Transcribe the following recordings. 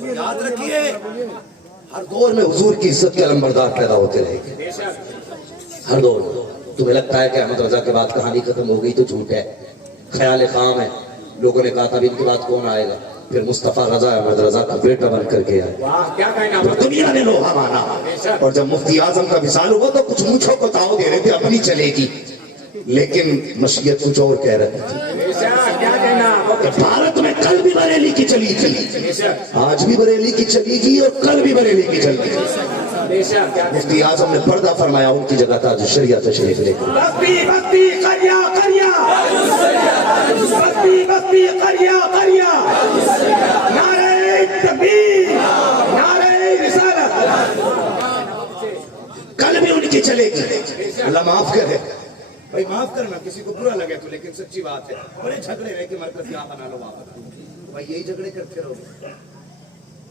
یاد رکھیے ہر دور میں حضور کی عزت کے علمبردار پیدا ہوتے رہے گے، ہر دور میں۔ تمہیں لگتا ہے کہ احمد رضا کے بعد کہانی ختم ہو گئی تو جھوٹ ہے، خیال خام ہے۔ لوگوں نے کہا تھا ان کے بعد کون آئے گا، پھر مصطفیٰ رضا احمد رضا کا بیٹا بن کر کے آیا، پھر دنیا نے لوہا مانا۔ اور جب مفتی اعظم کا وصال ہوا تو کچھ مونچھوں کو تاؤ دے رہے تھے اپنی چلے گی، لیکن مشیت کچھ اور کہہ رہے تھے۔ بھارت میں کل بھی بریلی کی چلی تھی، آج بھی بریلی کی چلی گی اور کل بھی بریلی کی چلی گی۔ مفتی اعظم نے پردہ فرمایا، ان کی جگہ تاج الشریعہ تشریف لے کر۔ بستی بستی قریا قریا، بستی بستی قریا قریا، نعرہ تکبیر، نعرہ رسالت۔ کل بھی ان کی چلے گی، اللہ معاف کرے۔ بھائی معاف کرنا کسی کو برا لگے تو، لیکن سچی بات ہے۔ بڑے جھگڑے رہے کہ مرکز یہاں بنا لو واپس، بھائی یہی جھگڑے کرتے رہو،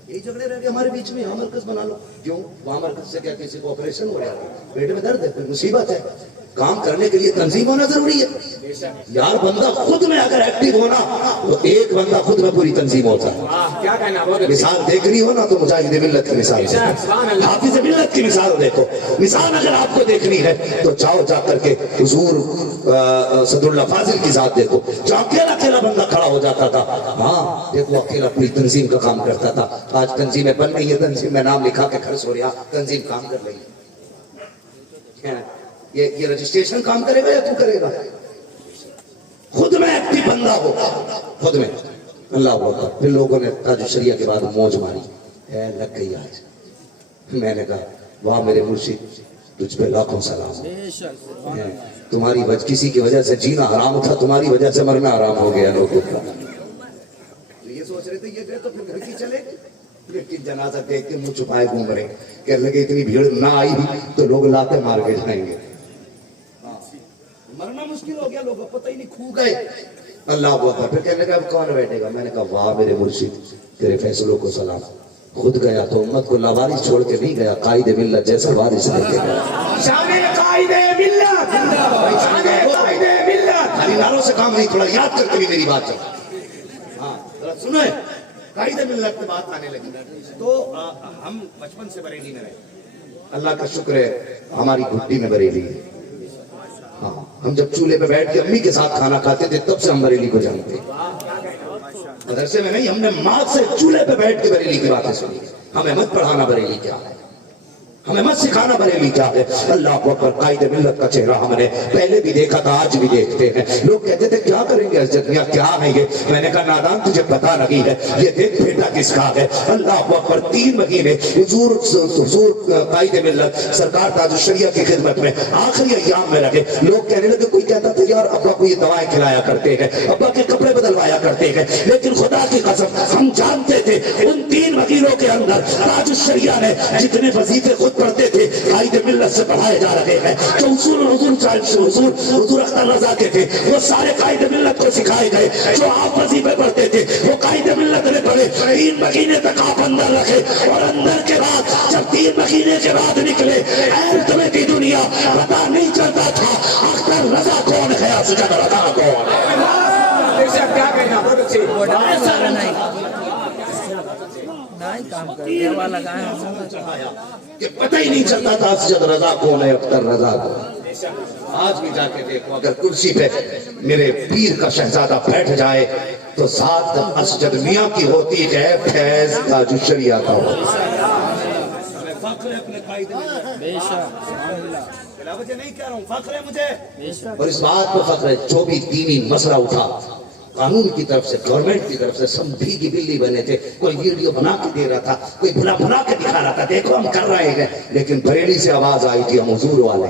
یہی جھگڑے رہ گئے ہمارے بیچ میں، یہاں مرکز بنا لو۔ کیوں؟ وہاں مرکز سے کیا کسی کو آپریشن ہو رہا ہے، پیٹ میں درد ہے، کوئی مصیبت ہے؟ کام کرنے کے لیے تنظیم ہونا ضروری ہے یار۔ بندہ خود میں اگر ایکٹیو ہونا تو ایک بندہ خود میں پوری تنظیم ہوتا ہے۔ مثال دیکھنی ہو نا تو مجاہد ملت کی مثال دیکھو، حافظ ملت کی مثال دیکھو۔ مثال اگر آپ کو دیکھنی ہے تو جاؤ جا کر کے حضور صدر اللہ فاضل کی ذات دیکھو، جو اکیلا اکیلا بندہ کھڑا ہو جاتا تھا، ہاں دیکھو اکیلا پوری تنظیم کا کام کرتا تھا۔ آج تنظیمیں بن رہی ہے، تنظیم میں نام لکھا کے خرچ ہو رہا، تنظیم کام کر رہی ہے۔ یہ رجسٹریشن کام کرے گا یا تو کرے گا؟ خود میں ایکٹیو بندہ ہو، خود میں۔ اللہ اکبر۔ پھر لوگوں نے تاج الشریعہ کے بعد موج ماری، اے لگ گئی آج۔ میں نے کہا واہ میرے مرشد، تجھ پہ لاکھوں سلام۔ تمہاری وجہ، کسی کی وجہ سے جینا حرام تھا، تمہاری وجہ سے مرنا حرام ہو گیا لوگوں کا۔ یہ سوچ رہے تھے یہ گئے تو پھر گھر کی چلے گئے، لیکن جنازہ دیکھ کے منہ چھپائے گھوم رہے، کہنے لگے اتنی بھیڑ نہ آئی تو لوگ لاتے مار کے جائیں گے۔ مرنا مشکل ہو گیا، لوگ پتہ ہی نہیں، کھو گئے۔ اللہ اکبر۔ پھر کہنے لگا اب کون بیٹھے گا؟ میں نے کہا واہ میرے مرشد، تیرے فیصلوں کو سلام۔ خود گیا تو امت کو لاوارث چھوڑ کے نہیں گیا، قائد ملت جیسا وارث لے کے گیا۔ شامل قائد ملت، شامل قائد ملت۔ خالی نعروں سے کام نہیں، تھوڑا یاد کرتے بھی میری بات ہے۔ ہاں ذرا سنیں، قائد ملت کی بات آنے لگی تو ہم بچپن سے بریلی میں رہے، اللہ کا شکر ہے ہماری گھٹی میں بریلی ہے۔ ہاں ہم جب چولہے پہ بیٹھ کے امی کے ساتھ کھانا کھاتے تھے تب سے ہم بریلی کو جانتے ہیں۔ مدرسے میں نہیں، ہم نے ماں سے چولہے پہ بیٹھ کے بریلی کی باتیں سنی۔ ہمیں مت پڑھانا بریلی کیا ہے، ہمیں مت سکھانا بریلی کیا ہے۔ اللہ اکبر۔ قائد ملت کا چہرہ ہم نے پہلے بھی دیکھا تھا، آج بھی دیکھتے ہیں۔ لوگ کہتے تھے کیا کریں گے حضرت میاں، کیا ہے یہ؟ میں نے کہا نادان تجھے پتا نہیں ہے، یہ دیکھ بیٹا کس کا ہے۔ اللہ اکبر۔ 3 مہینے حضور قائد ملت سرکار تاج الشریعہ کی خدمت میں آخری ایام میں رکھے۔ لوگ کہنے لگے، کوئی کہتا تھا یار ابا کو یہ دوائیں کھلایا کرتے ہیں، ابا کے کپڑے بدلوایا کرتے ہیں، لیکن خدا کی قسم ہم جانتے تھے ان 3 مہینوں کے اندر تاج الشریعہ نے جتنے وظیفے خود پڑھتے تھے قائد ملت سے پڑھائے جا رہے ہیں، جو حضور اختر رضا کے تھے وہ سارے قائد ملت کو سکھائے گئے، جو آپ وظیفے پڑھتے تھے وہ قائد ملت نے پڑھے۔ 3 مہینے تک آپ اندر رکھے، اور اندر کے بعد جب 3 مہینے کے بعد نکلے، ایرت میں کی دنیا پتا نہیں چلتا تھا اختر رضا کون ہے، اسجد رضا کون ہے۔ کیا کہنا، بہت اچھی کہ پتہ ہی نہیں چلتا تھا اسجد رضا کون ہے، اختر رضا کون ہے۔ آج بھی جا کے دیکھو، اگر کرسی پہ میرے پیر کا شہزادہ بیٹھ جائے تو ساتھ اسجد میاں کی ہوتی ہے، فیض تاج الشریعہ کا ہوتا ہے۔ فخر ہے اپنے قائد ملت، بلا وجہ نہیں کہہ رہا ہوں، فخر ہے مجھے، اور اس بات کو فخر ہے جو بھی دینی مسئلہ اٹھا قانون کی طرف سے، گورنمنٹ کی طرف سے، سب بھیگی بلی بنے تھے۔ کوئی ویڈیو بنا کے دے رہا تھا، کوئی بھلا بنا کے دکھا رہا تھا، دیکھو ہم کر رہے ہیں، لیکن بریلی سے آواز آئی تھی ہم حضور والے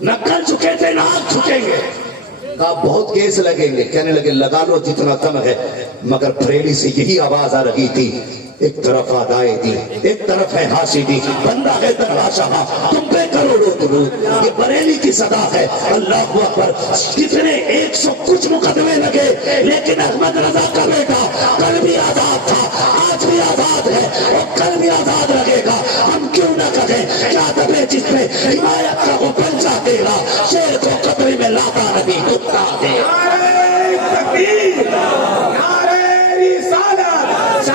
نہ کر چکے تھے نہ آج چھکیں گے۔ کہا بہت کیس لگیں گے، کہنے لگے لگا لو جتنا کم ہے، مگر بریلی سے یہی آواز آ رہی تھی، ایک طرف آدائے دی، ایک طرف ہے حاسدی، بندہ ہے تنہا شاہ، تم پہ کروڑوں درود۔ یہ بریلی کی صدا ہے۔ اللہ اکبر۔ کتنے 100 کچھ مقدمے لگے، لیکن احمد رضا کا بیٹا کل بھی آزاد تھا، آج بھی آزاد ہے، اور کل بھی آزاد رہے گا۔ ہم کیوں نہ کہیں کیا دبے جس میں حمایت کا وہ پنجہ دے گا، شیر کو قطری میں لاتا نہیں کتا دے۔ نعرہ تکبیر، نعرہ رسالت،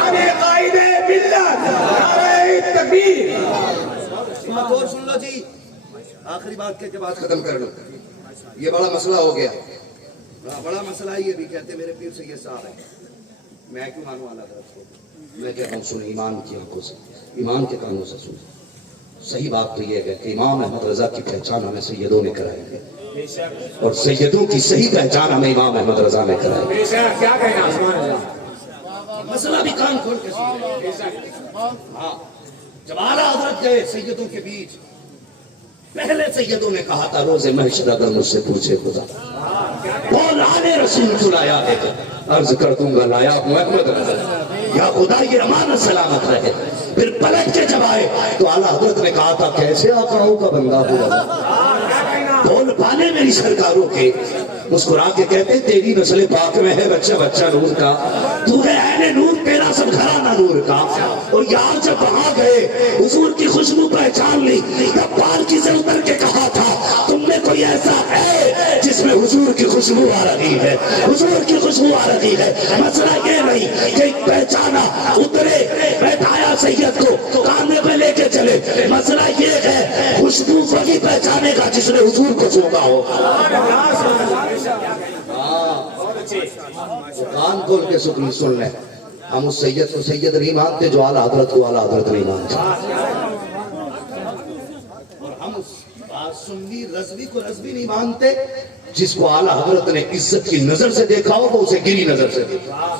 لو جی آخری بات کہہ کے بات ختم کر لو. یہ بڑا مسئلہ ہو گیا, بڑا مسئلہ ہے. یہ بھی کہتے میرے پیر سے یہ صاحب ہے, میں کیوں مانوں اللہ تعالیٰ کو؟ میں کہتا ہوں سنیں ایمان کی آنکھوں سے, ایمان کے کانوں سے سنیں. صحیح بات تو یہ ہے کہ امام احمد رضا کی پہچان ہمیں سیدوں نے کرائی ہے, اور سیدوں کی صحیح پہچان ہمیں امام احمد رضا نے کرائی ہے. کیا کہنا مسئلہ بھی کان کھول کے سنیں. ہاں, جب اعلیٰ حضرت گئے سیدوں کے بیچ, پہلے سیدوں نے کہا تھا روز محشر اگر مجھ سے پوچھے خدا کون آنے رسول کو لایا ہے, عرض کر دوں گا لایا ہوں احمد رضا. یا خدا یہ امانت سلامت رہے. پھر پلٹ کے جب آئے تو اعلیٰ حضرت نے کہا تھا کیسے آقاؤں کا بندہ ہوا. بول پانے میری سرکاروں کے مسکرا کے کہتے تیری نسل پاک میں ہے بچہ بچہ نور کا, تو ہے عین نور, تیرا سب گھرانہ نور کا. اور یار جب وہاں گئے حضور کی خوشبو پہچان لی, تب پال کی سے اتر کے کہا تھا تم میں کوئی ایسا ہے جس میں حضور کی خوشبو آ رہی ہے, حضور کی خوشبو آ رہی ہے. مسئلہ یہ نہیں کہ پہچانا اترے بیٹھایا سید کو کانے پہ لے کے چلے, مسئلہ یہ ہے خوشبو وہی پہچانے گا جس نے حضور کو سونگا ہو. کان کھول کے سن لیں, ہم اس سید کو سید نہیں مانتے جو اعلیٰ حضرت کو اعلیٰ حضرت نہیں مانتے, اور ہم سنی رضوی کو رضوی نہیں مانتے جس کو اعلیٰ حضرت نے عزت کی نظر سے دیکھا ہو وہ اسے گری نظر سے دیکھا.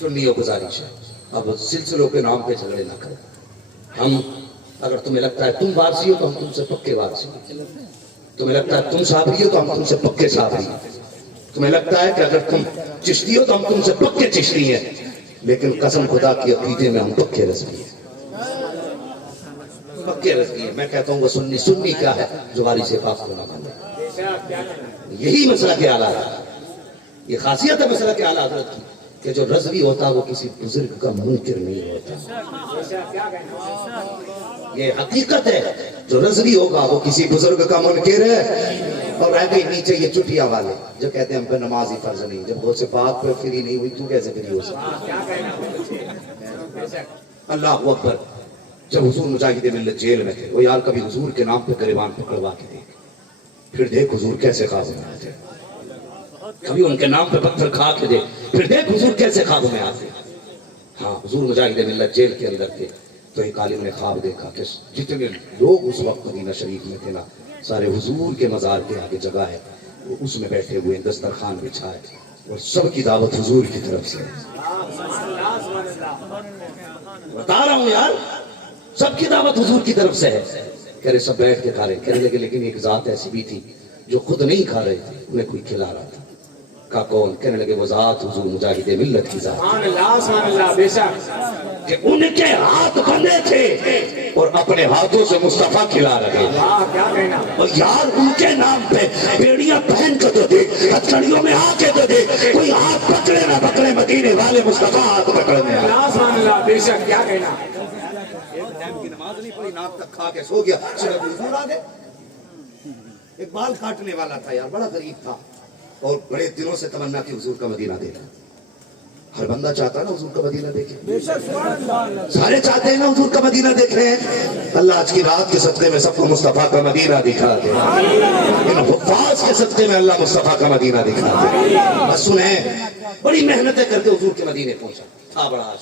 سنیوں گزارش ہے اب سلسلوں کے نام پہ جھگڑے نہ کریں. ہم اگر تمہیں لگتا ہے تم وارسی ہو تو ہم تم سے پکے وارسی ہیں, تمہیں لگتا ہے تم صابری ہو تو ہم تم سے پکے صابری ہیں, تمہیں لگتا ہے کہ اگر تم چشتی ہو تو ہم تم سے پکے چشتی ہیں, لیکن قسم خدا کی عقیدے میں ہم پکے رضوی ہیں, پکے رضوی ہیں. میں کہتا ہوں وہ سنی کیا ہے جو واری سے پاک ہونا مانے. یہی مسئلہ کے اعلیٰ حضرت, یہ خاصیت ہے مسئلہ کے اعلیٰ حضرت کی کہ جو رضوی ہوتا وہ کسی بزرگ کا منکر نہیں ہوتا. یہ حقیقت ہے, جو رضوی ہوگا وہ کسی بزرگ کا منکر ہے. اور رہ گئی نیچے یہ چٹیا والے جو کہتے ہیں ہم پہ نماز ہی فرض نہیں, جب غوث پاک پہ فری نہیں ہوئی تو کیسے فری ہو سکتی. اللہ اکبر. جب حضور مجاہد ملت جیل میں تھے, وہ یار کبھی حضور کے نام پہ گریبان پکڑوا کے دیکھ, پھر دیکھ حضور کیسے قابو میں آتے, کبھی ان کے نام پہ پتھر کھا کے دیکھ, پھر دیکھ حضور کیسے قابو میں آتے. ہاں, حضور مجاہد ملت جیل کے اندر تھے تو ایک عالم نے خواب دیکھا کہ جتنے لوگ اس وقت مدینہ شریف میں تھے نا, سارے حضور کے مزار کے آگے جگہ ہے, وہ اس میں بیٹھے ہوئے دسترخوان بچھائے, اور سب کی دعوت حضور کی طرف سے. بتا رہا ہوں یار, سب کی دعوت حضور کی طرف سے ہے. کہہ رہے سب بیٹھ کے کھا رہے, کہنے لگے لیکن ایک ذات ایسی بھی تھی جو خود نہیں کھا رہے تھے, انہیں کوئی کھلا رہا تھا. کہا کون؟ کہنے لگے وہ ذات حضور مجاہد ملت کی ذات, کہ ان کے ہاتھ بندے تھے اور اپنے ہاتھوں سے مصطفیٰ کھلا رہے. اور یار ان کے نام پہ بیڑیاں پہن کے تو دے, ہتھکڑیوں میں آ کے تو دے, کوئی ہاتھ پکڑے نہ پکڑے, مدینے والے مصطفیٰ ہاتھ پکڑنے. بے شک کیا کہنا. ایک ٹائم کی نماز نہیں پڑھی, ناک تک کھا کے سو گیا, صرف حضور آ گئے. ایک بال کاٹنے والا تھا یار, بڑا غریب تھا, اور بڑے دنوں سے تمنا کی حضور کا مدینہ دیکھا. ہر بندہ چاہتا ہے نا حضور کا مدینہ دیکھے, سارے چاہتے ہیں نا حضور کا مدینہ دیکھیں. اللہ آج کی رات کے صدقے میں سب کو مصطفیٰ کا مدینہ دکھا دے, ان حفاظ کے صدقے میں اللہ مصطفیٰ کا مدینہ دکھا دے. بس سنیں, بڑی محنتیں کر کے حضور کے مدینے پہنچا. تھا بڑا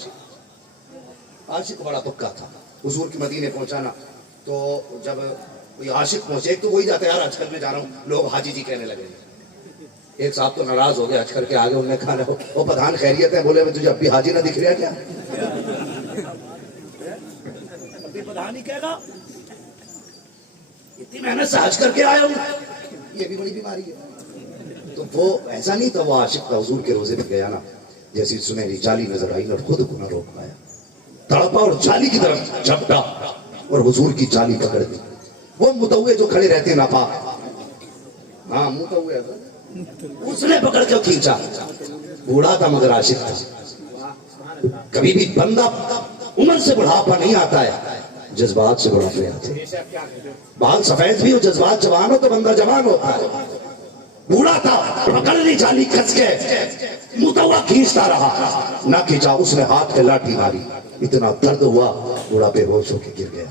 عاشق بڑا پکا تھا. حضور کے مدینے پہنچانا تو جب کوئی عاشق پہنچے, ایک تو وہی جاتا ہے یار آج کل میں جا رہا ہوں, لوگ حاجی جی کہنے لگے. ایک صاحب تو ناراض ہو گیا اچ کر کے آگے, انہوں نے کہا وہ پٹھان خیریت ہے, بولے تجھے اب بھی حاجی نہ دکھ رہا کیا, اب بھی پٹھان ہی کہے گا, اتنی محنت سے حج کر کے آیا ہوں, یہ بھی بڑی بیماری ہے. تو وہ ایسا نہیں تھا, وہ عاشق تھا. حضور کے روزے پہ گیا نا, جیسی سنہری جالی نظر آئی اور خود کو نہ روک پایا, تڑپا اور جالی کی طرف جھپٹا اور حضور کی جالی پکڑ دی. وہ متوے جو کھڑے رہتے ناپاک, ہاں متوے, اس نے پکڑ کے کھینچا. بوڑھا تھا مگر عاشق تھا. کبھی بھی بندہ عمر سے بڑھاپا نہیں آتا ہے, جذبات سے بڑھاپے آتے ہیں. بال سفید بھی ہو, جذبات جوان ہو تو بندہ جوان ہوتا ہے. بوڑھا تھا, پکڑ لی جالی, کھس کے متوا کھینچتا رہا, نہ کھینچا, اس نے ہاتھ پہ لاٹھی ماری, اتنا درد ہوا, بوڑھا بے ہوش ہو کے گر گیا.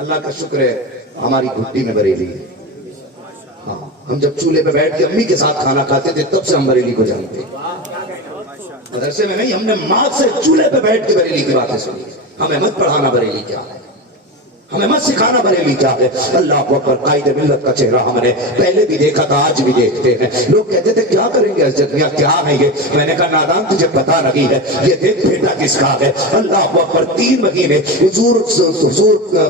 اللہ کا شکر ہے ہماری گھٹی میں بریلی ہے. ہاں ہم جب چولہے پہ بیٹھ کے امی کے ساتھ کھانا کھاتے تھے تب سے ہم بریلی کو جانتے ہیں. مدرسے میں نہیں, ہم نے ماں سے چولہے پہ بیٹھ کے بریلی کی باتیں سنی. ہمیں مت پڑھانا بریلی کیا ہے, ہمیں مت سکھانا بریلی کیا ہے. اللہ اکبر, قائد ملت کا چہرہ ہم نے پہلے بھی دیکھا تھا, آج بھی دیکھتے ہیں. لوگ کہتے تھے کیا کریں گے حضرت میاں, کیا ہے یہ؟ میں نے کہا نادان تجھے پتا نہیں ہے, یہ دیکھ بیٹا کس کا ہے. اللہ اکبر, 3 مہینے حضور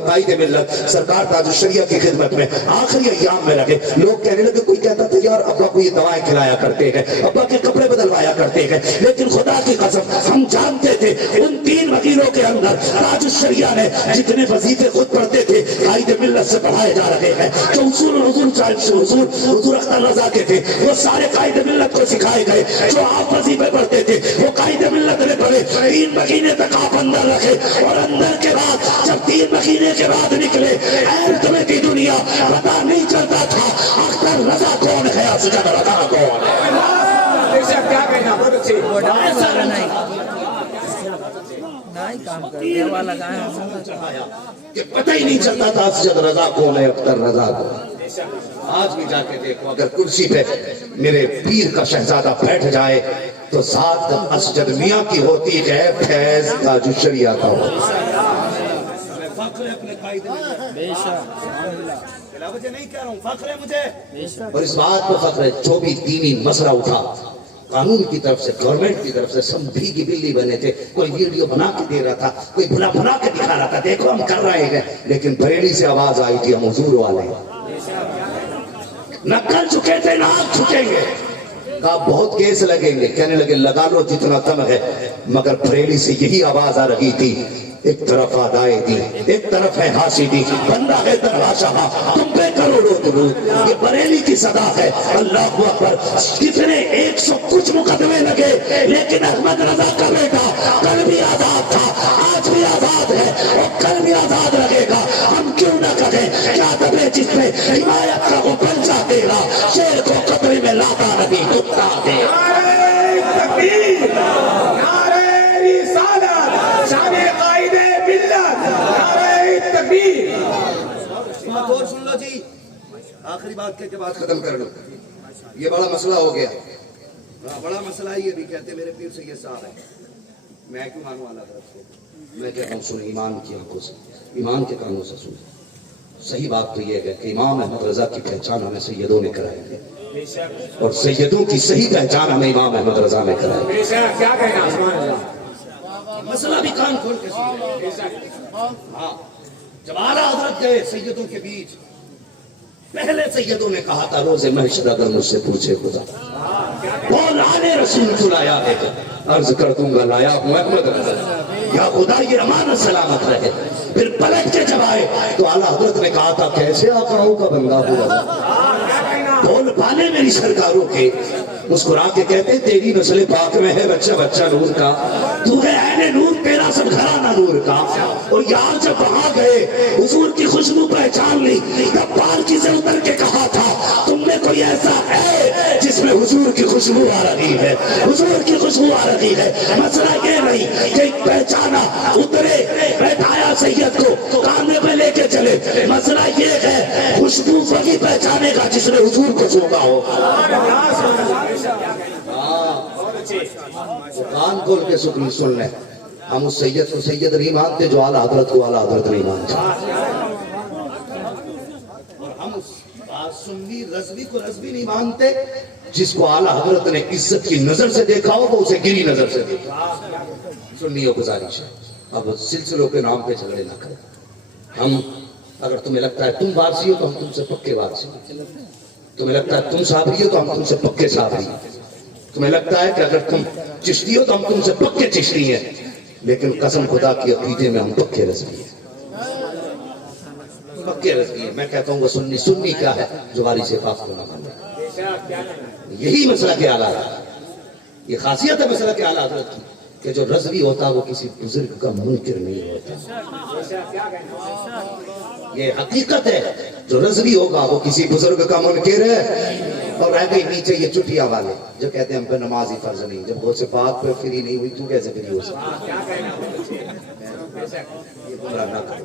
قائد ملت سرکار تاج الشریعہ کی خدمت میں آخری ایام میں لگے. لوگ کہنے لگے, کوئی کہتا تھا یار ابا کو یہ دوائیں کھلایا کرتے ہیں, ابا کے کپڑے بدلوایا کرتے ہیں, لیکن خدا کی قسم ہم جانتے تھے ان 3 مہینوں کے اندر تاج الشریعہ نے جتنے وظیفے خود پڑھتے تھے قائد ملت سے پڑھائے جا رہے ہیں. جو حضور اختر رضا کے تھے وہ سارے قائد ملت کو سکھائے گئے. جو آپ وظیفے پڑھتے تھے وہ قائد ملت نے پڑھے. 3 مہینے تک آپ اندر رکھے, اور اندر کے بعد جب 3 مہینے کے بعد نکلے, تمہیں کی دنیا پتا نہیں چلتا تھا اختر رضا کون ہے, اسجد رضا کون ہے. کیا کہنا, بہت اچھی. کہ پتہ ہی نہیں چلتا تھا اسجد رضا کون ہے, اختر رضا کون ہے. آج بھی جا کے دیکھو, اگر کرسی پہ میرے پیر کا شہزادہ بیٹھ جائے تو ساتھ اسجد میاں کی ہوتی ہے, فیض تاج الشریعہ کا ہوتا ہے. فخر ہے اپنے قائد مجھے نہیں کہہ رہا ہوں, فخر ہے مجھے, اور اس بات کو فخر ہے. جو بھی دینی مسئلہ اٹھا قانون کی طرف سے, گورنمنٹ کی طرف سے, سب بھیگی بلی بنے تھے. کوئی ویڈیو بنا کے دے رہا تھا, کوئی بھلا کے دکھا رہا تھا, دیکھو ہم کر رہے ہیں. لیکن بریلی سے آواز آئی تھی, ہم حضور والے نہ کر چکے تھے نہ آج چھکیں گے. کہا بہت کیس لگیں گے, کہنے لگے لگا لو جتنا کم ہے. مگر بریلی سے یہی آواز آ رہی تھی, ایک طرف آدائے دی, ایک طرف ہے ہاسی دی, بندہ ہے دروازہ, تم پہ کروڑوں درود. یہ بریلی کی صدا ہے. اللہ اکبر, کتنے 100 کچھ مقدمے لگے, لیکن احمد رضا کا بیٹا کل بھی آزاد تھا, آج بھی آزاد ہے, اور کل بھی آزاد رہے گا. ہم کیوں نہ کہیں کیا دبے جس میں حمایت کا وہ پنجہ دے گا, شیر کو قطرے میں لاتا نہیں کتا دے. اور سن لو جی, آخری بات کہہ کے بات ختم کر لو. یہ بڑا مسئلہ ہو گیا, بڑا مسئلہ. یہ بھی کہتے میرے پیر سے یہ صاحب ہے, میں کیوں مانوں اللہ طرف سے. میں کہتا ہوں سن ایمان کی آنکھوں سے, ایمان کے کانوں سے سن. صحیح بات تو یہ ہے کہ امام احمد رضا کی پہچان ہمیں سیدوں نے کرائی ہے, اور سیدوں کی صحیح پہچان ہمیں امام احمد رضا نے کرائی. کیا کہنا, مسئلہ بھی کان کھول کے سن. ہاں, جب اعلیٰ حضرت گئے سیدوں کے بیچ, پہلے سیدوں نے کہا تھا روز محشر اگر مجھ سے پوچھے خدا کون آنے رسول کو لایا ہے, عرض کر دوں گا لایا ہوں احمد رضا. یا خدا یہ امانت سلامت رہے. پھر پلٹ کے جب آئے تو اعلیٰ حضرت نے کہا تھا کیسے آقاؤں کا بندہ ہوا. بول پانے میری سرکاروں کے, مسکرا کے کہتے تیری نسل پاک میں ہے بچہ بچہ نور کا, تو ہے عین نور, تیرا سب گھرانہ نور کا. اور یار جب وہاں گئے حضور کی خوشبو پہچان لی, تب پالکی سے اتر کے کہا تھا تم میں کوئی ایسا ہے جس میں حضور کی خوشبو آ رہی ہے, حضور کی خوشبو آ رہی ہے. مسئلہ یہ نہیں کہ پہچانا اترے بیٹھایا سید کو کاندھے پہ لے کے چلے, مسئلہ یہ ہے خوشبو وہی پہچانے گا جس نے حضور کو چھوڑا ہو. کان کھول کے سن لیں, ہم اس سید کو سید نہیں مانتے جو اعلیٰ حضرت کو اعلیٰ حضرت نہیں مانتے, اور ہم اس سنی رضوی کو رضوی نہیں مانتے جس کو اعلیٰ حضرت نے عزت کی نظر سے دیکھا ہو وہ اسے گری نظر سے دیکھا. سنیوں گزارش ہے, اب سلسلوں کے نام پہ جھگڑے نہ کریں. ہم, اگر تمہیں لگتا ہے تم وارسی ہو تو ہم تم سے پکے وارسی, تمہیں لگتا ہے تم صابری ہو تو ہم تم سے پکے صابری, تمہیں لگتا ہے کہ اگر تم چشتی ہو تو ہم تم سے پکے چشتی ہیں, لیکن قسم خدا کی عقیدے میں ہم پکے رضوی ہیں, پکے رضوی ہیں. میں کہتا ہوں وہ سنی کیا ہے جو واری سے پاک کو نہ مانے. یہی مسئلہ کے اعلیٰ, یہ خاصیت ہے مسئلہ کے اعلیٰ حضرت کی کہ جو رضوی ہوتا وہ کسی بزرگ کا منکر نہیں ہوتا. یہ حقیقت ہے, جو رضوی ہوگا وہ کسی بزرگ کا منکر ہے. اور رہ گئی نیچے یہ چٹیا والے جو کہتے ہیں ہم پہ نماز ہی فرض نہیں, جب غوث پاک پہ فری نہیں ہوئی تو کیسے فری ہو سکتا. یہ گمراہ نہ کرو.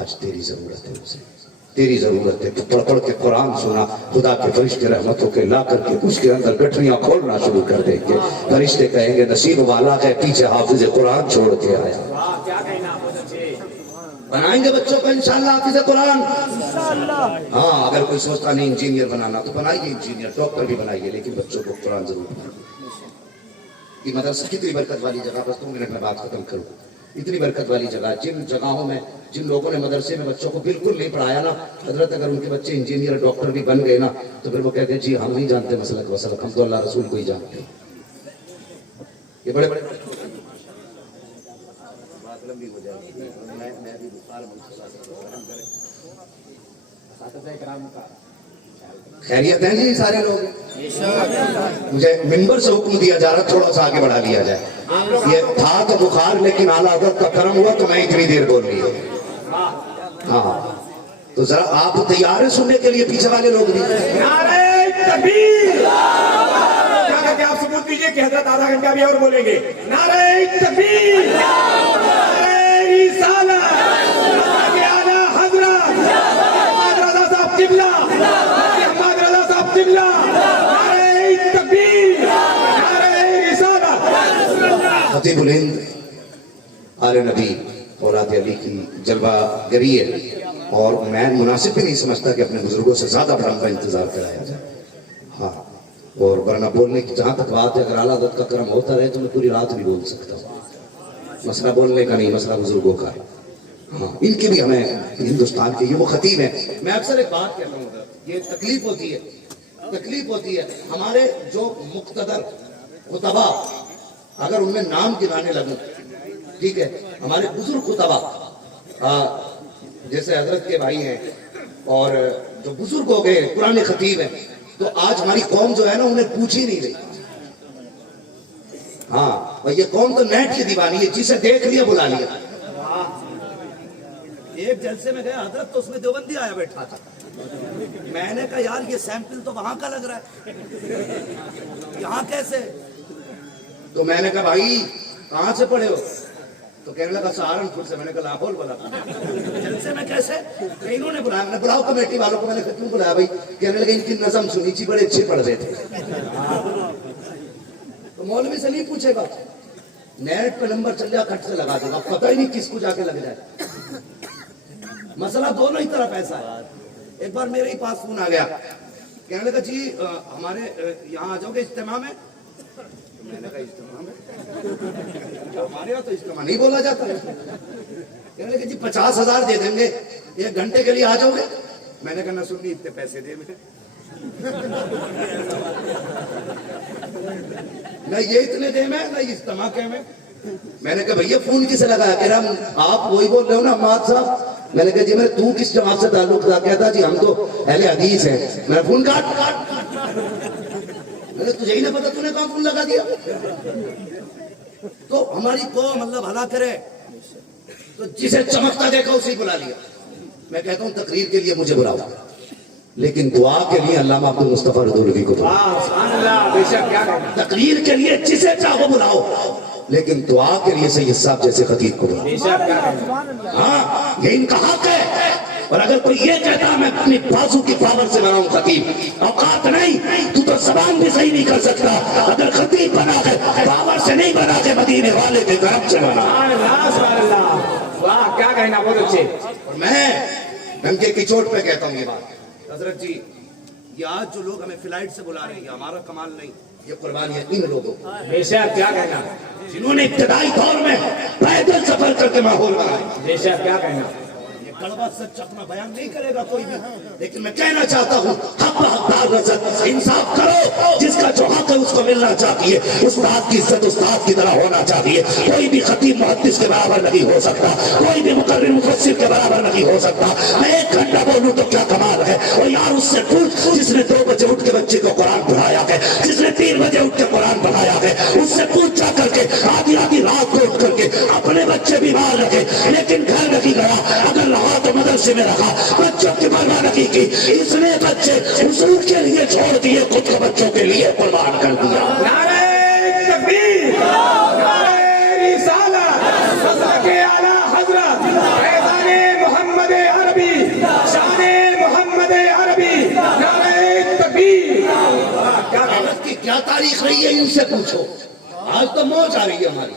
آج تیری ضرورت ہے اسے، تیری ضرورت ہے. تو پڑھ پڑھ کے قرآن سنا، خدا کے فرشتے رحمتوں کے لا کر کے اس کے اندر گٹریاں کھولنا شروع کر دیں گے. فرشتے کہیں گے نصیب والا ہے پیچھے حافظ قرآن چھوڑ کے آیا. واہ کیا کہنا بہت اچھے. بنائیں گے بچوں کو انشاءاللہ حافظ قرآن. ہاں اگر کوئی سوچتا نہیں انجینئر بنانا تو بنائیے انجینئر، ڈاکٹر بھی بنائیے، لیکن بچوں کو قرآن ضرور بنائیے. یہ مدرسہ کتنی برکت والی جگہ، بس 2 منٹ میں بات ختم کروں. اتنی برکت والی جگہ، جن جگہوں میں جن لوگوں نے مدرسے میں بچوں کو بالکل نہیں پڑھایا نا حضرت، اگر ان کے بچے انجینئر ڈاکٹر بھی بن گئے نا تو پھر وہ کہتے ہیں جی ہم نہیں جانتے مسلک وسلک، ہم تو اللہ رسول کو ہی جانتے ہیں. یہ بڑے بڑے بات لمبی ہو جائے گی، میں بھی بخار اساتذہ کرام کا خیریت ہیں جی سارے لوگ. مجھے منبر سے حکم دیا جا رہا تھوڑا سا آگے بڑھا لیا جائے. یہ تھا تو بخار لیکن اعلیٰ حضرت کا کرم ہوا تو میں اتنی دیر بول رہی ہوں. ہاں تو ذرا آپ تیار ہیں سننے کے لیے پیچھے والے لوگ بھی؟ نعرہ تکبیر. کیا کہتے ہیں آپ ثبوت دیجئے کہ حضرت آدھا گھنٹہ بھی اور بولیں گے. نعرہ تکبیر، نعرہ رسالت، حضرت اعلیٰ حضرت محمد رضا صاحب قبلہ، محمد رضا صاحب قبلہ. نعرہ تکبیر، نعرہ رسالت. خطیب الہند آل نبی اولاد علی کی جلوہ گری ہے، اور میں مناسب بھی نہیں سمجھتا کہ اپنے بزرگوں سے زیادہ بڑا کا انتظار کرایا جائے. ہاں اور ورنہ بولنے کی جہاں تک بات ہے، اگر اعلیٰ حضرت کا کرم ہوتا رہے تو میں پوری رات بھی بول سکتا ہوں. مسئلہ بولنے کا نہیں، مسئلہ بزرگوں کا. ہاں ان کی بھی ہمیں ہندوستان کے یہ وہ خطیب ہیں. میں اکثر ایک بات کہتا ہوں، یہ تکلیف ہوتی ہے ہمارے جو مقتدر خطبہ، اگر ان میں نام گرانے لگوں، ٹھیک ہے، ہمارے بزرگ خطبہ جیسے حضرت کے بھائی ہیں اور جو بزرگ ہو گئے پرانے خطیب ہیں، تو آج ہماری قوم جو ہے نا انہیں پوچھ ہی نہیں رہی. ہاں اور یہ قوم تو نیٹ کی دیوانی ہے، جسے دیکھ لیا بلا لیا. ایک جلسے میں گیا حضرت تو اس میں دیوبندی آیا بیٹھا تھا. میں نے کہا یار یہ سیمپل تو وہاں کا لگ رہا ہے، یہاں کیسے؟ تو میں نے کہا بھائی کہاں سے پڑھے ہو؟ تو کہنے لگا سہارنپور سے. میں نے کہا لاہور بولا تھا. جلسے میں کیسے؟ کہ انہوں نے بلایا. میں نے بلاؤ کمیٹی والوں کو. میں نے کہا کیوں بلایا بھائی؟ کہنے لگا ان کی نظم سنی جی بڑے اچھے پڑھ رہے تھے. تو مولوی سے نہیں پوچھے گا، نیٹ پہ نمبر چل جائے کٹ سے لگا دے گا، پتہ ہی نہیں کس کو جا کے لگ جائے. مسئلہ دونوں ہی طرف ایسا ہے. ایک بار میرے ہی پاس فون آ گیا، کہنے لگا جی ہمارے یہاں آ جاؤ گے اجتماع میں؟ میں نے کہا اجتماع میں؟ ہمارے یہاں تو اجتماع نہیں بولا جاتا ہے. کہنے لگا جی 50,000 دے دیں گے 1 گھنٹے کے لیے آ جاؤ گے؟ میں نے کہا نہ سننی اتنے پیسے دے مجھے، نہ یہ اتنے دے میں نہ اجتماع کے میں نے کہا بھیا فون کسے لگایا؟ کہہ رہا آپ وہی بول رہے ہو نا اماد صاحب. میں نے کہا جی میں تو کس جماعت سے تعلق تھا؟ کہتا جی ہم تو اہل حدیث ہیں. میں نے فون کاٹ. میں نے تجھے ہی نہ پتا تو نے کہاں فون لگا دیا. تو ہماری قوم اللہ بھلا کرے، تو جسے چمکتا دیکھا اسے بلا لیا. میں کہتا ہوں تقریر کے لیے مجھے بلاؤ، لیکن دعا کے لیے علامہ عبد المصطفیٰ رضوی کو بلاؤ. سبحان اللہ. بے شک کیا کہنا. تقریر کے لیے جسے چاہو بلاؤ، لیکن دعا کے لیے سید صاحب جیسے خطیب کو بلاؤ. بے شک کیا کہنا. ہاں یہ ان کا حق ہے. اور اگر کوئی یہ کہتا میں اپنی بازو کی پاور سے بناؤں خطیب، اوقات نہیں، تو زبان بھی صحیح نہیں کر سکتا. اگر خطیب بنا کے پاور سے نہیں بنا کے مدینے والے کے کرم سے بنا. سبحان اللہ. واہ کیا کہنا بہت اچھے. اور میں ڈنکے کی چوٹ پہ کہتا ہوں یہ بات، حضرت جی یہ آج جو لوگ ہمیں فلائٹ سے بلا رہے ہیں یہ ہمارا کمال نہیں، یہ قربانی ہے ان لوگوں کو بے شک کیا کہنا. جنہوں نے ابتدائی دور میں پیدل سفر کر کے ماحول بنایا. بے شک کیا کہنا. یہ کڑوا سچ اپنا بیان نہیں کرے گا کوئی بھی، لیکن میں کہنا چاہتا ہوں حق حقدار نظر انصاف کرو. جس کا جو حق ہے اس کو ملنا چاہیے. استاد کی عزت استاد کی طرح ہونا چاہیے. کوئی بھی خطیب محدث کے برابر نہیں ہو سکتا، کوئی بھی مقرر مفسر کے برابر نہیں ہو سکتا. میں 1 گھنٹہ بولوں تو کیا کمال ہے. اور یار اس سے پوچھ جس نے 2 بجے اٹھ کے بچے کو قرآن پڑھایا ہے، جس نے 3 بجے اٹھ کے قرآن پڑھایا ہے، اس سے پوچھ جا کر کے آدھی رات کو اٹھ کر کے اپنے بچے بیمار رکھے لیکن گھر نہیں گیا. اگر رہا تو مدرسے میں رکھا، بچوں کی پرواہ نہیں کی. اس نے بچے حضور کے لیے چھوڑ دیے، خود کے بچوں کے لیے قربان کر دیا. نعرہ تکبیر، نعرہ رسالت، مسلک اعلیٰ حضرت فیضان محمد کیا تاریخ رہی ہے ان سے پوچھو. آج تو موج آ رہی ہے ہماری.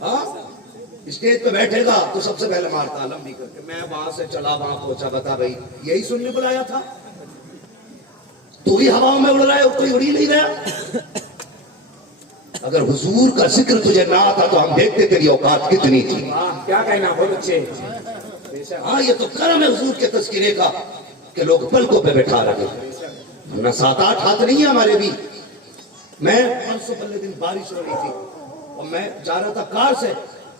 ہاں اسٹیج پہ بیٹھے گا تو سب سے پہلے مارتا عالم بھی کر کے میں وہاں سے چلا وہاں پہنچا. بتا بھائی یہی سننے بلایا تھا؟ تو ہی ہواؤں میں اڑ رہا ہے کوئی اڑ ہی نہیں رہا. اگر حضور کا ذکر تجھے نہ آتا تو ہم دیکھتے تیری اوقات کتنی تھی. کیا کہنا، بہت اچھے. ہاں یہ تو کرم ہے حضور کے تذکرے کا کہ لوگ پلکوں پہ بیٹھا رہے. ورنہ 7-8 ہاتھ نہیں ہے ہمارے بھی. میں 500 پہلے دن بارش ہو رہی تھی اور میں جا رہا تھا کار سے.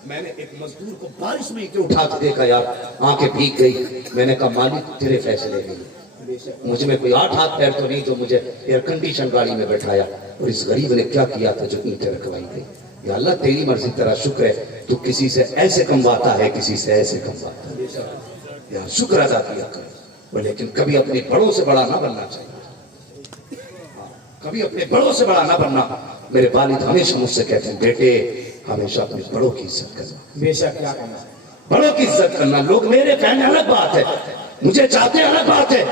میں نے ایک مزدور کو بارش میں ہی اٹھا کے دیکھا یار آنکھیں بھیگ گئی. میں نے کہا مالک تیرے فیصلے نہیں. مجھ میں کوئی 8 ہاتھ پیر تو نہیں جو مجھے ایئر کنڈیشن گاڑی میں بٹھایا. اور اس غریب نے کیا کیا تھا جو اینٹیں رکھوائی گئی. یا اللہ تیری مرضی تیرا شکر ہے تو کسی سے ایسے کمواتا ہے کسی سے ایسے کمواتا ہے. یا شکر ادا کیا کر. لیکن کبھی اپنے بڑوں سے بڑا نہ بننا چاہیے. کبھی اپنے بڑوں سے بڑا نہ بننا. میرے والد ہمیشہ مجھ سے کہتے ہیں بیٹے ہمیشہ اپنے بڑوں کی عزت کرنا. بے شک کیا کہنا. بڑوں کی عزت کرنا. لوگ میرے کہنے الگ بات ہے, مجھے چاہتے ہیں الگ بات ہے,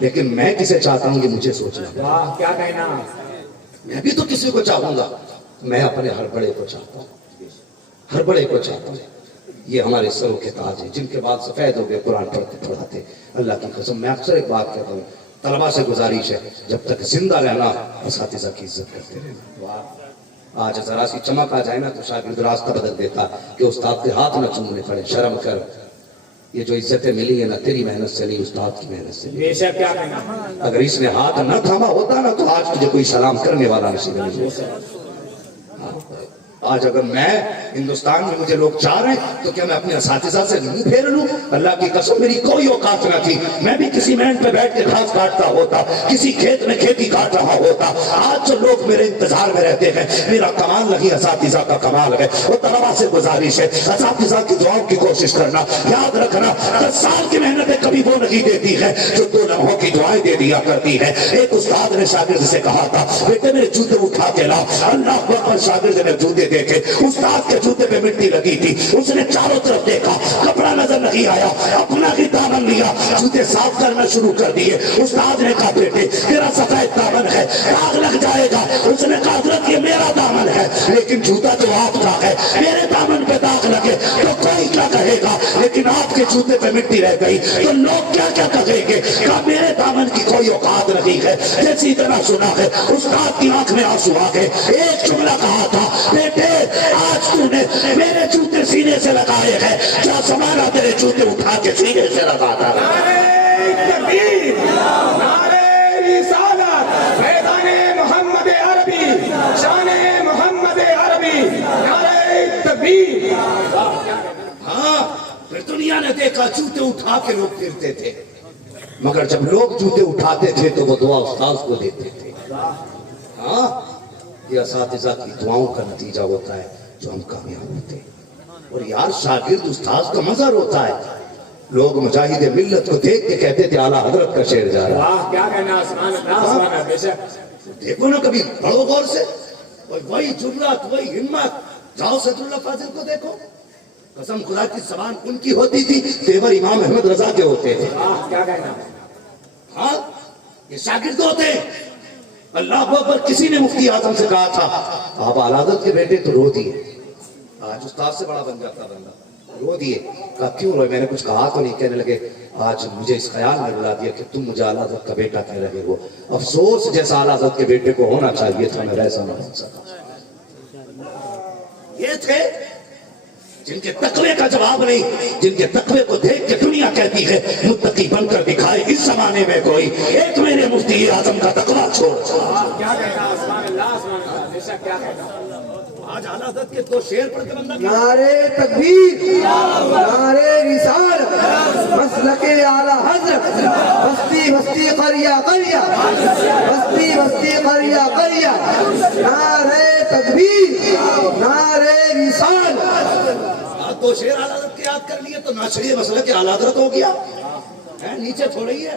لیکن میں کسے چاہتا ہوں یہ مجھے سوچنا. واہ کیا کہنا. میں بھی تو کسی کو چاہوں گا. میں اپنے ہر بڑے کو چاہتا ہوں, ہر بڑے کو چاہتا ہوں. یہ ہمارے سروں کے تاج ہیں جن کے بعد سفید ہو گئے قرآن پڑھتے پڑھاتے. اللہ کی قسم میں اکثر ایک بات کہتا ہوں, طلبا سے گزارش ہے جب تک زندہ رہنا اساتذہ کی عزت کرتے رہنا. آج ذرا سی چمک آ جائے نا تو شاگرد راستہ بدل دیتا کہ استاد کے ہاتھ نہ چومنے پڑے. شرم کر. یہ جو عزتیں ملی ہیں نا تیری محنت سے نہیں استاد کی محنت سے. بے شک کیا کہنا. اگر اس نے ہاتھ نہ تھاما ہوتا نا تو آج تجھے کوئی سلام کرنے والا نصیب نہیں ہوتا. آج اگر میں ہندوستان میں مجھے لوگ چاہ رہے ہیں تو کیا میں اپنے اساتذہ سے منہ پھیر لوں؟ اللہ کی قسم میری کوئی اوقات نہ تھی. میں بھی کسی مینڈ پہ بیٹھ کے گھاس کاٹتا ہوتا, کسی کھیت میں کھیتی کاٹ رہا ہوتا. آج جو لوگ میرے انتظار میں رہتے ہیں میرا کمال نہیں اساتذہ کا کمال ہے. وہ طلبا سے گزارش ہے اساتذہ کی دعاؤں کی کوشش کرنا. یاد رکھنا 10 سال کی محنتیں کبھی وہ نہیں دیتی ہے جو 2 لمحوں کی دعائیں دے دیا کرتی ہے. ایک استاد نے شاگرد سے کہا تھا بیٹے میرے جوتے اٹھا کے لا. اللہ اکبر. شاگرد نے جوتے دیکھے, استاد کے جوتے پہ مٹی لگی تھی. اس نے چاروں طرف دیکھا, کپڑا نظر نہیں آیا. اپنا ہی دامن لیا, جوتے صاف کرنا شروع کر دیے. استاد نے کہا بیٹے تیرا سفید دامن ہے, داغ لگ جائے گا. اس نے کہا حضرت یہ میرا دامن ہے لیکن جوتا تو آپ کا ہے, میرے دامن پہ داغ لگے تو کوئی کیا کہے گا, لیکن آپ کے جوتے پہ مٹی رہ گئی تو لوگ کیا کیا کہیں گے. کہا میرے دامن کی کوئی اوقات نہیں ہے. جیسی طرح سنا ہے استاد کی آنکھ میں آنسو آ گئے. ایک جملہ کہا تھا بیٹے آج تو نے میرے جوتے سینے سے لگائے ہیں, کیا زمانہ تیرے جوتے اٹھا کے سینے سے لگاتا ہے. نعرہ تکبیر, نعرہ رسالت, میدان محمد عربی, شان محمد عربی, نعرہ تکبیر. ہاں پھر دنیا نے دیکھا جوتے اٹھا کے لوگ پھرتے تھے, مگر جب لوگ جوتے اٹھاتے تھے تو وہ دعا استاد کو دیتے تھے. ہاں یہ اساتذہ کی دعاؤں کا نتیجہ ہوتا ہے جو ہم کامیاب ہوتے ہیں. اور یار شاگرد استاد کا مظہر ہوتا ہے. لوگ مجاہد ملت کو دیکھ کے کہتے تھے اعلیٰ حضرت کا شعر جا رہا. واہ کیا کہنا. سبحان اللہ. بے شک دیکھو نا کبھی پڑھو غور سے, وہی جرات وہی ہمت. جاؤ سید اللہ فاضل کو دیکھو, قسم خدا کی زبان ان کی ہوتی تھی تیور امام احمد رضا کے ہوتے تھے. واہ کیا کہنا. ہاں یہ شاگرد ہوتے ہیں. اللہ اکبر. کسی نے مفتی اعظم سے کہا تھا آپ اعلیٰ حضرت کے بیٹے تو رو دیے. آج استاد سے بڑا بن جاتا بندہ, رو دیے. کہا کیوں روئے, میں نے کچھ کہا تو نہیں. کہنے لگے آج مجھے اس خیال میں بلا دیا کہ تم مجھے اعلیٰ حضرت کا بیٹا کہہ رہے ہو. افسوس جیسا اعلیٰ حضرت کے بیٹے کو ہونا چاہیے تھا میں ویسا نہ بن سکا. یہ تھے جن کے تقوی کا جواب نہیں, جن کے تقوی کو دیکھ کے دنیا کہتی ہے متقی بن کر دکھائے اس زمانے میں کوئی. ایک میرے مفتی اعظم کا تقوی چھوڑ. کیا کہنا. سبحان اللہ. سبحان اللہ. بے شک کیا کہنا. آج اعلیٰ حضرت کے 2 شعر پڑھ کے بندہ نعرے تکبیر, نعرے رسالت, مسلک اعلی حضرت, بستی بستی قریہ قریہ, بستی بستی قریہ قریہ, نعرے تکبیر, نعرے رسالت. 2 شعر اعلیٰ حضرت کے یاد کر لیے تو ناشری مسئلہ کے اعلیٰ حضرت ہو گیا. نیچے تھوڑا ہی ہے.